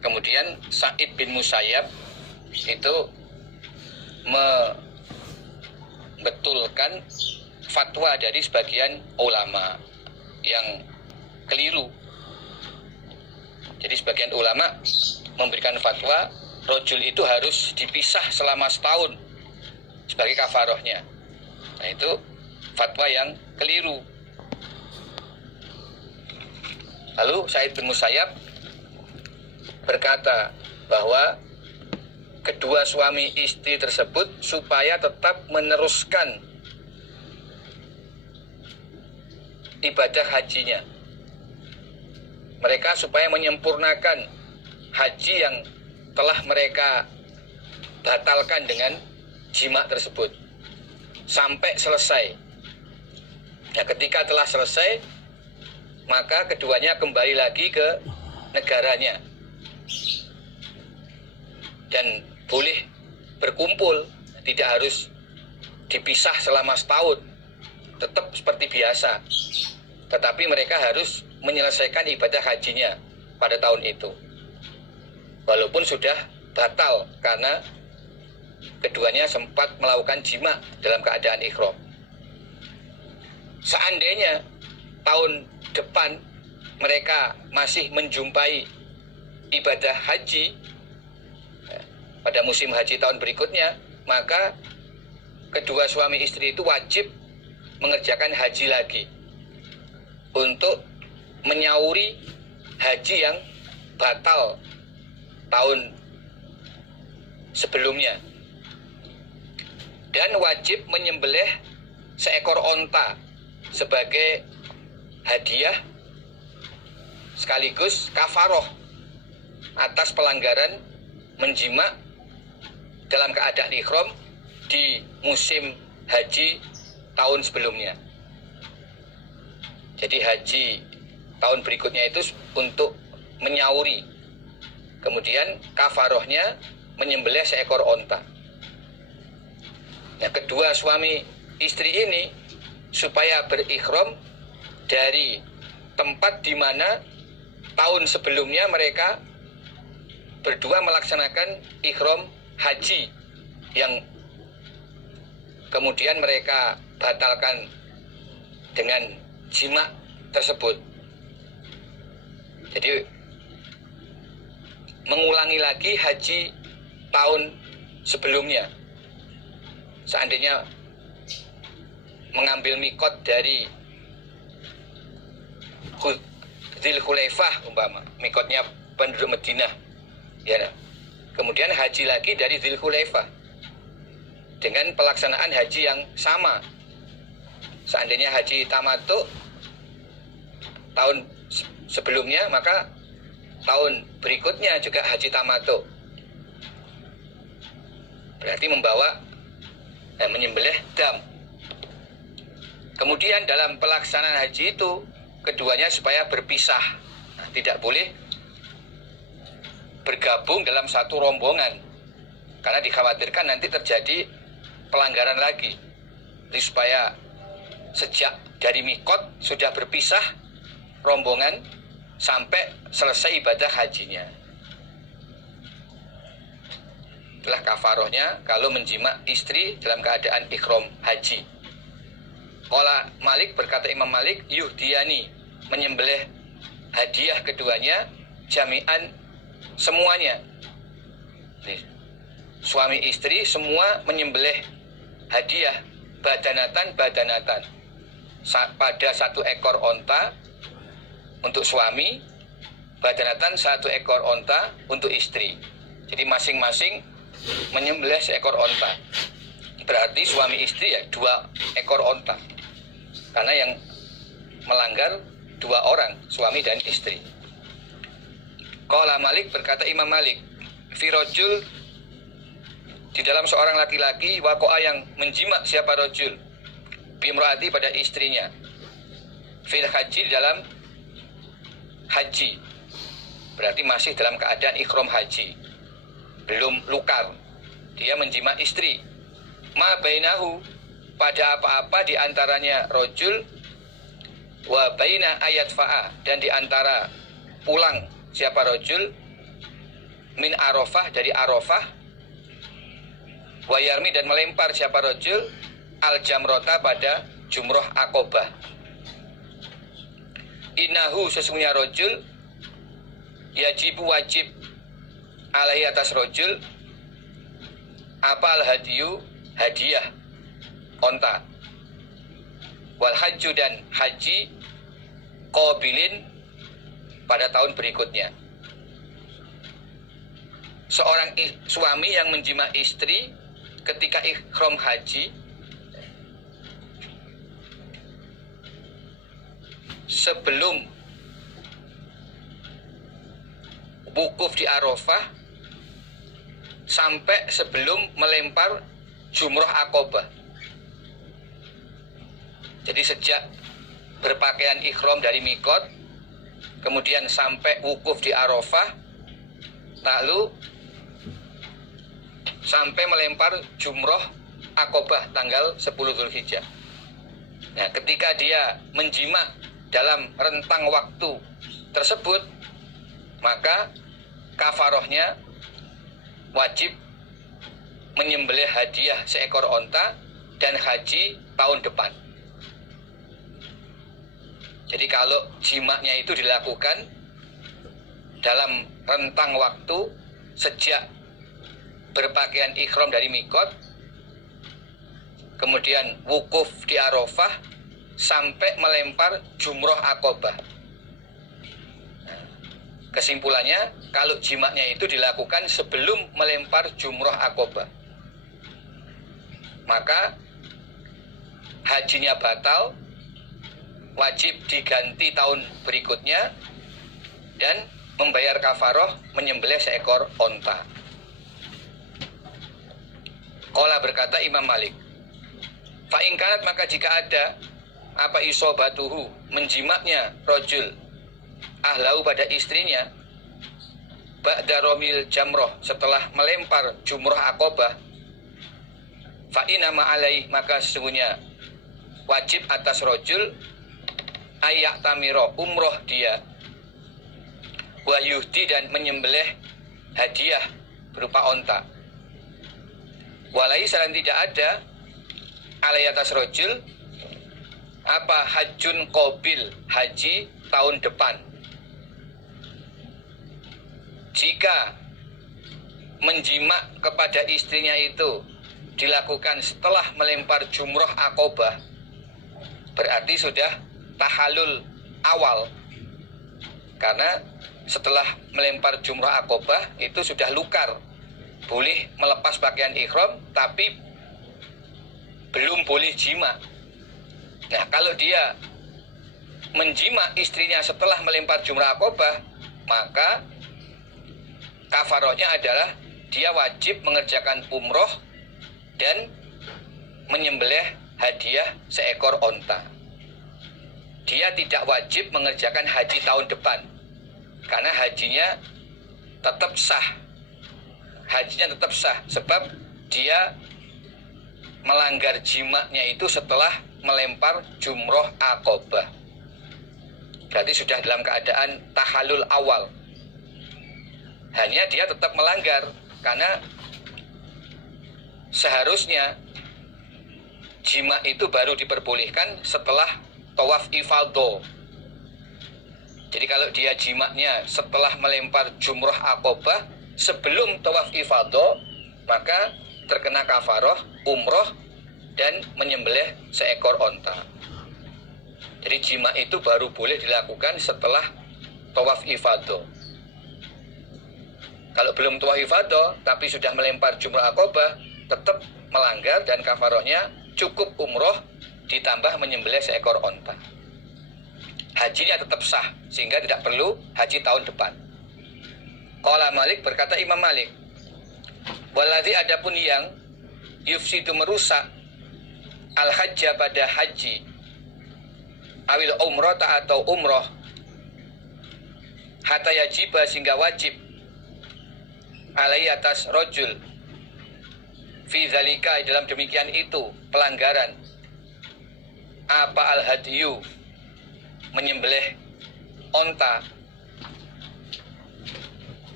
Kemudian Sa'id bin Musayyab itu membetulkan fatwa dari sebagian ulama yang keliru. Jadi sebagian ulama memberikan fatwa rojul itu harus dipisah selama setahun sebagai kafarohnya. Nah, itu fatwa yang keliru. Lalu Sa'id bin Musayyab berkata bahwa kedua suami istri tersebut supaya tetap meneruskan ibadah hajinya, mereka supaya menyempurnakan haji yang telah mereka batalkan dengan jima tersebut sampai selesai. Ya, ketika telah selesai, maka keduanya kembali lagi ke negaranya dan boleh berkumpul, tidak harus dipisah selama setahun, tetap seperti biasa. Tetapi mereka harus menyelesaikan ibadah hajinya pada tahun itu, walaupun sudah batal karena keduanya sempat melakukan jima dalam keadaan ihram. Seandainya tahun depan mereka masih menjumpai ibadah haji pada musim haji tahun berikutnya, maka kedua suami istri itu wajib mengerjakan haji lagi untuk menyauri haji yang batal tahun sebelumnya, dan wajib menyembelih seekor onta sebagai hadiah sekaligus kafaroh atas pelanggaran menjima dalam keadaan ihram di musim haji tahun sebelumnya. Jadi haji tahun berikutnya itu untuk menyauri, kemudian kafarohnya menyembelih seekor onta. Nah, kedua suami istri ini supaya berikhram dari tempat di mana tahun sebelumnya mereka berdua melaksanakan ihram haji yang kemudian mereka batalkan dengan jima tersebut. Jadi mengulangi lagi haji tahun sebelumnya. Seandainya mengambil mikot dari Dzulhulaifah umpama, mikotnya penduduk Madinah, ya. Kemudian haji lagi dari Dzulhulaifah dengan pelaksanaan haji yang sama. Seandainya haji tamattu tahun sebelumnya, maka tahun berikutnya juga haji tamattu. Berarti membawa menyembelih dam. Kemudian dalam pelaksanaan haji itu keduanya supaya berpisah. Nah, tidak boleh bergabung dalam satu rombongan karena dikhawatirkan nanti terjadi pelanggaran lagi. Jadi supaya sejak dari mikot sudah berpisah rombongan sampai selesai ibadah hajinya. Itulah kafarohnya kalau menjima istri dalam keadaan ihram haji. Qala Malik, berkata Imam Malik, yuhdiyani, menyembelih hadiah keduanya jami'an, semuanya. Nih, suami istri semua menyembelih hadiah badanatan pada satu ekor onta untuk suami, badanatan satu ekor onta untuk istri. Jadi masing-masing menyembelih seekor onta. Berarti suami istri ya 2 ekor onta, karena yang melanggar 2 orang, suami dan istri. Qala Malik, berkata Imam Malik, firojul, di dalam seorang laki-laki, wako'a yang menjima siapa rojul, bimraati pada istrinya, fil haji, dalam haji, berarti masih dalam keadaan ikhram haji, belum lukar, dia menjima istri. Ma bainahu, pada apa-apa di antaranya rojul, wa baina ayat fa'a, dan di antara pulang siapa rojul, min Arafah, dari Arafah, wa yarmi, dan melempar siapa rojul al jamrota, pada jumroh Aqobah. Innahu, sesungguhnya rojul, yajibu, wajib, alaihi, atas rojul, apa al hadiyu, hadiah onta, wal hajju, dan haji, qabilin, pada tahun berikutnya. Seorang suami yang menjima istri ketika ihram haji sebelum wukuf di Arafah sampai sebelum melempar jumroh Aqobah. Jadi sejak berpakaian ihram dari mikot, kemudian sampai wukuf di Arafah, lalu sampai melempar jumroh Aqobah tanggal 10 Dzulhijjah. Nah, ketika dia menjima dalam rentang waktu tersebut, maka kafarohnya wajib menyembelih hadiah seekor onta dan haji tahun depan. Jadi kalau jimaknya itu dilakukan dalam rentang waktu sejak berpakaian ihram dari mikot, kemudian wukuf di Arafah, sampai melempar jumroh Aqobah. Kesimpulannya, kalau jimaknya itu dilakukan sebelum melempar jumroh Aqobah, maka hajinya batal, wajib diganti tahun berikutnya, dan membayar kafaroh menyembelih seekor onta. Qala, berkata Imam Malik, fa'ingkanat, maka jika ada apa isobatuhu, menjimaknya rojul ahlau, pada istrinya, ba'da romil jamroh, setelah melempar jumroh Aqobah, fa'ina ma'alaih, maka sesungguhnya wajib atas rojul ayak tamiro, umroh dia, wa yuhdi, dan menyembelih hadiah berupa onta. Walai, saran tidak ada alai, atas rojul apa hajjun qabil, haji tahun depan. Jika menjimak kepada istrinya itu dilakukan setelah melempar jumroh Aqobah, berarti sudah tahalul awal, karena setelah melempar jumroh Aqobah itu sudah lukar, boleh melepas pakaian ihram tapi belum boleh jima. Nah, kalau dia menjima istrinya setelah melempar jumroh Aqobah, maka kafarohnya adalah dia wajib mengerjakan umroh dan menyembelih hadiah seekor onta. Dia tidak wajib mengerjakan haji tahun depan, karena hajinya tetap sah. Hajinya tetap sah sebab dia melanggar jimaknya itu setelah melempar jumroh Aqobah. Berarti sudah dalam keadaan tahalul awal. Hanya dia tetap melanggar, karena seharusnya jima itu baru diperbolehkan setelah tawaf ifadho. Jadi kalau dia jimaknya setelah melempar jumroh Aqobah sebelum tawaf ifadho, maka terkena kafaroh umroh dan menyembelih seekor onta. Jadi jima itu baru boleh dilakukan setelah tawaf ifadho. Kalau belum tawaf ifadho tapi sudah melempar jumroh Aqobah, tetap melanggar dan kafarohnya cukup umroh ditambah menyembelih seekor onta. Hajinya tetap sah sehingga tidak perlu haji tahun depan. Qala Malik, berkata Imam Malik, waladhi, adapun yang yufsidu, merusak, al-hajja, pada haji, awil umrota, atau umroh, hatta yajiba, sehingga wajib, alai, atas rojul, fi zalika, dalam demikian itu pelanggaran, apa al-hadiyu, menyembelih onta,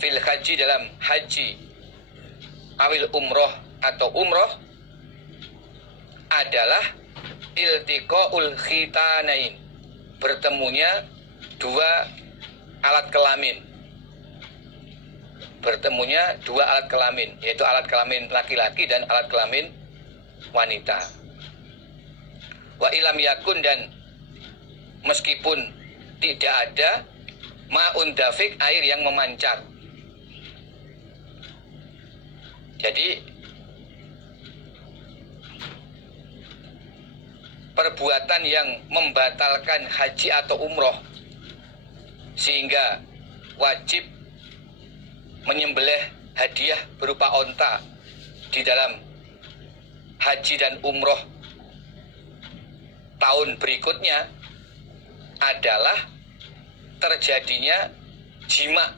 fil haji dalam haji awil umroh atau umroh adalah iltiqaul khitanain, bertemunya dua alat kelamin. Bertemunya dua alat kelamin, yaitu alat kelamin laki-laki dan alat kelamin wanita. Wa ilam yakun, dan meskipun tidak ada ma'un dafik, air yang memancar. Jadi perbuatan yang membatalkan haji atau umroh sehingga wajib menyembelih hadiah berupa onta di dalam haji dan umroh tahun berikutnya adalah terjadinya jima.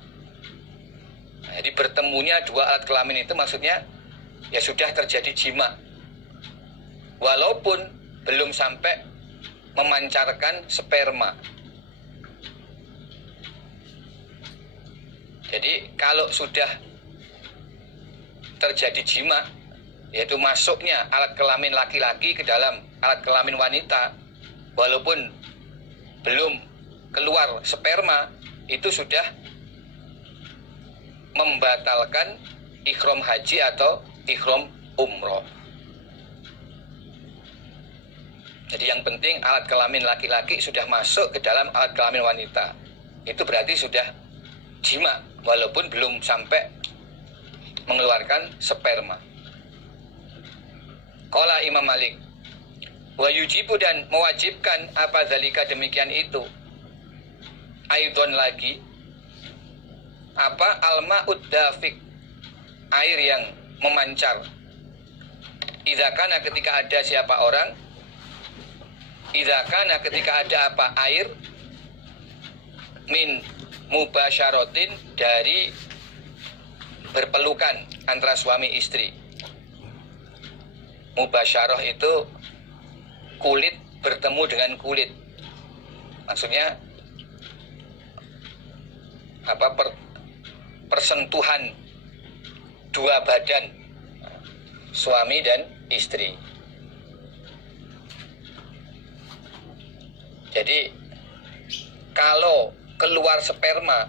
Nah, jadi bertemunya dua alat kelamin itu maksudnya ya sudah terjadi jima, walaupun belum sampai memancarkan sperma. Jadi kalau sudah terjadi jima, yaitu masuknya alat kelamin laki-laki ke dalam alat kelamin wanita, walaupun belum keluar sperma, itu sudah membatalkan ihram haji atau ihram umroh. Jadi yang penting alat kelamin laki-laki sudah masuk ke dalam alat kelamin wanita, itu berarti sudah jima, walaupun belum sampai mengeluarkan sperma. Qala Imam Malik, wa yujibu, dan mewajibkan apa zalika demikian itu, aidon lagi, apa al-ma'ud dafik, air yang memancar. Idza kana, ketika ada siapa orang, idza kana, ketika ada apa, air, min mubasyaratin, dari berpelukan antara suami istri. Mubasyarah itu kulit bertemu dengan kulit, maksudnya apa, persentuhan dua badan suami dan istri. Jadi kalau keluar sperma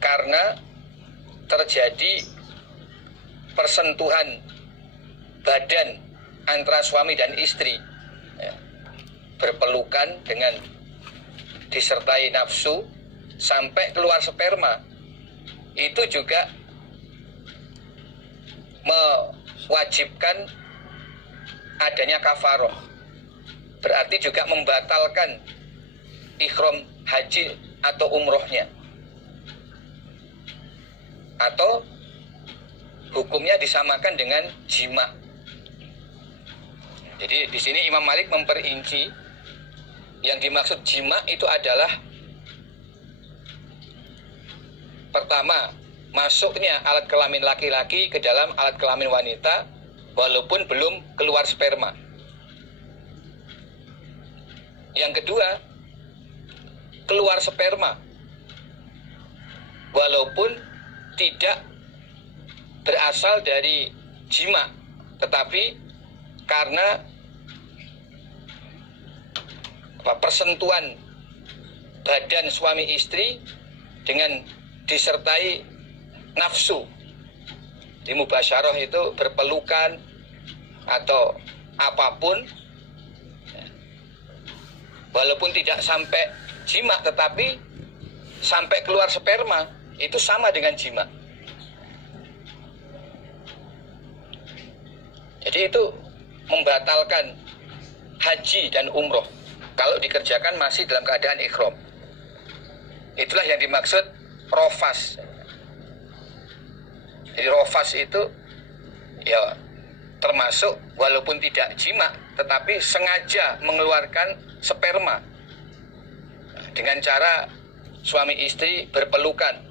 karena terjadi persentuhan badan antara suami dan istri, ya, berpelukan dengan disertai nafsu sampai keluar sperma, itu juga mewajibkan adanya kafaroh, berarti juga membatalkan ihram haji atau umrohnya, atau hukumnya disamakan dengan jima. Jadi di sini Imam Malik memperinci yang dimaksud jima itu adalah pertama, masuknya alat kelamin laki-laki ke dalam alat kelamin wanita walaupun belum keluar sperma. Yang kedua, keluar sperma walaupun tidak berasal dari jima, tetapi karena persentuhan badan suami istri dengan disertai nafsu. Di mubasyarah itu berpelukan atau apapun, walaupun tidak sampai jima tetapi sampai keluar sperma, itu sama dengan jima. Jadi itu membatalkan haji dan umroh kalau dikerjakan masih dalam keadaan ihram. Itulah yang dimaksud rofas. Jadi rofas itu ya termasuk walaupun tidak jima tetapi sengaja mengeluarkan sperma dengan cara suami istri berpelukan